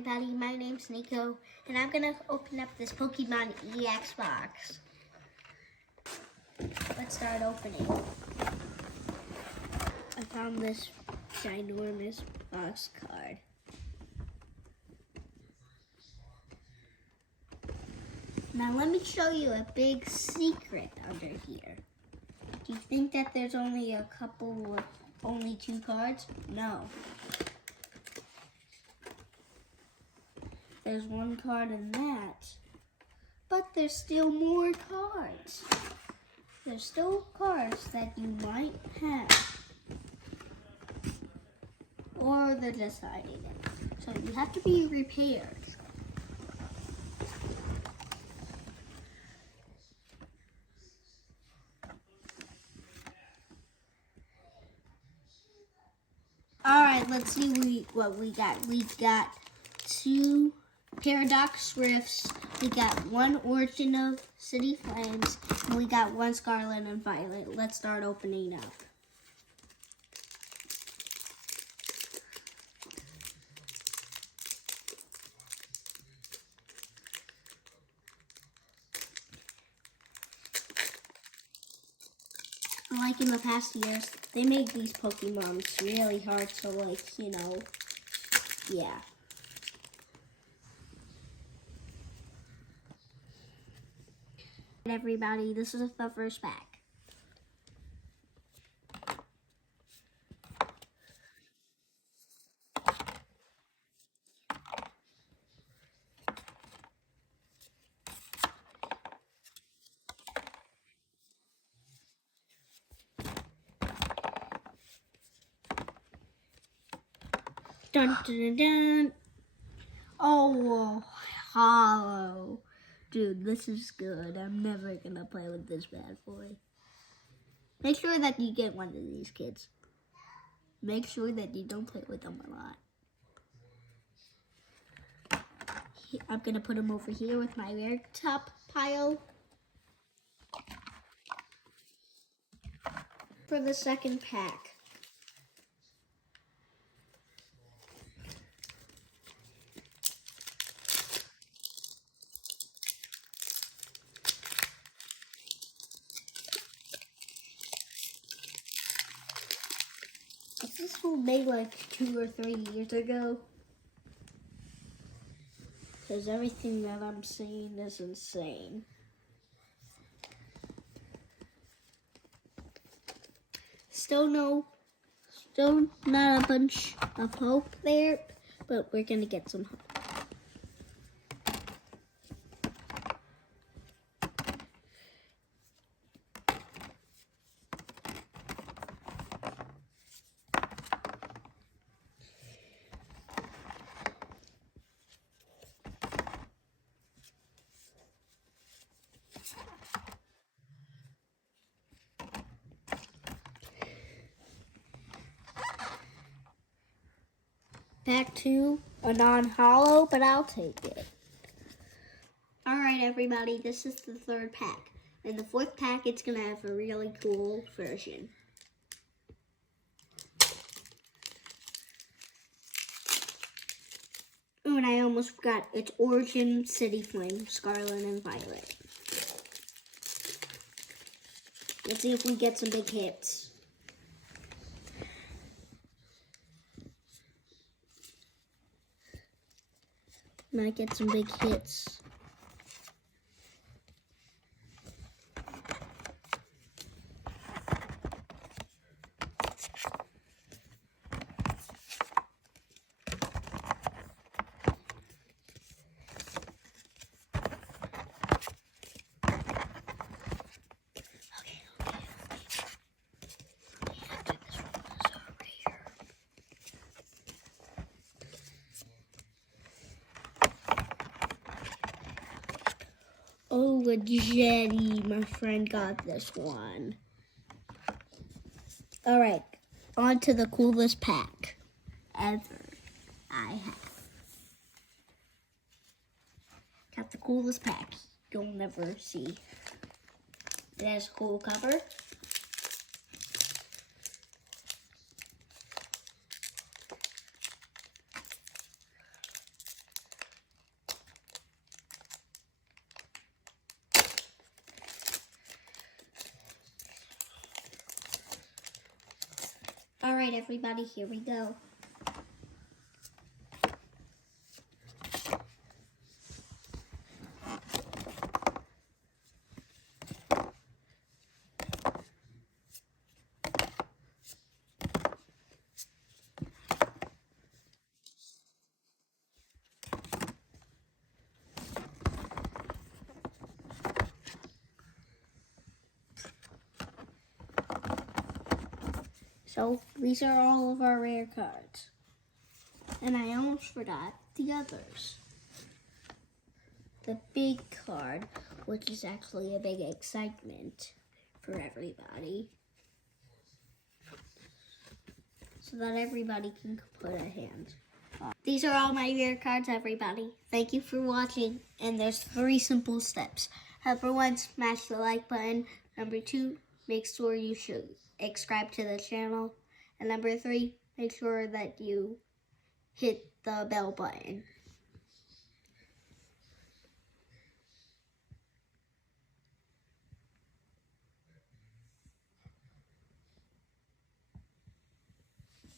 everybody, my name's Nico, and I'm gonna open up this Pokemon EX box. Let's start opening. I found this ginormous box card. Now let me show you a big secret under here. Do you think that there's only only 2 cards? No. There's 1 card in that, but there's still more cards. There's still cards that you might have, or they're just hiding it. So you have to be prepared. All right, let's see what we got. We got 2 Paradox Rifts. We got 1 Origin of City Flames, and we got 1 Scarlet and Violet. Let's start opening up. Like in the past years, they made these Pokemons really hard to, yeah. Everybody, this is the first pack. Dun dun dun. Oh, hollow. Dude, this is good. I'm never gonna play with this bad boy. Make sure that you get one of these kids. Make sure that you don't play with them a lot. I'm gonna put them over here with my rare top pile. For the second pack. This was made like 2 or 3 years ago. Because everything that I'm seeing is insane. Still not a bunch of hope there, but we're gonna get some hope. Pack 2, a non-hollow, but I'll take it. Alright everybody, this is the 3rd pack. In the 4th pack, it's going to have a really cool version. Oh, and I almost forgot, it's Origin, City Flame, Scarlet, and Violet. Let's see if we get some big hits. Might get some big hits. Oh, a jetty. My friend got this one. Alright, on to the coolest pack ever I have. Got the coolest pack you'll never see. It has a cool cover. everybody, here we go. So these are all of our rare cards. And I almost forgot the others. The big card, which is actually a big excitement for everybody. So that everybody can put a hand. These are all my rare cards, everybody. Thank you for watching. And there's 3 simple steps. Number 1, smash the like button. Number 2, make sure you should subscribe to the channel. And number 3, make sure that you hit the bell button.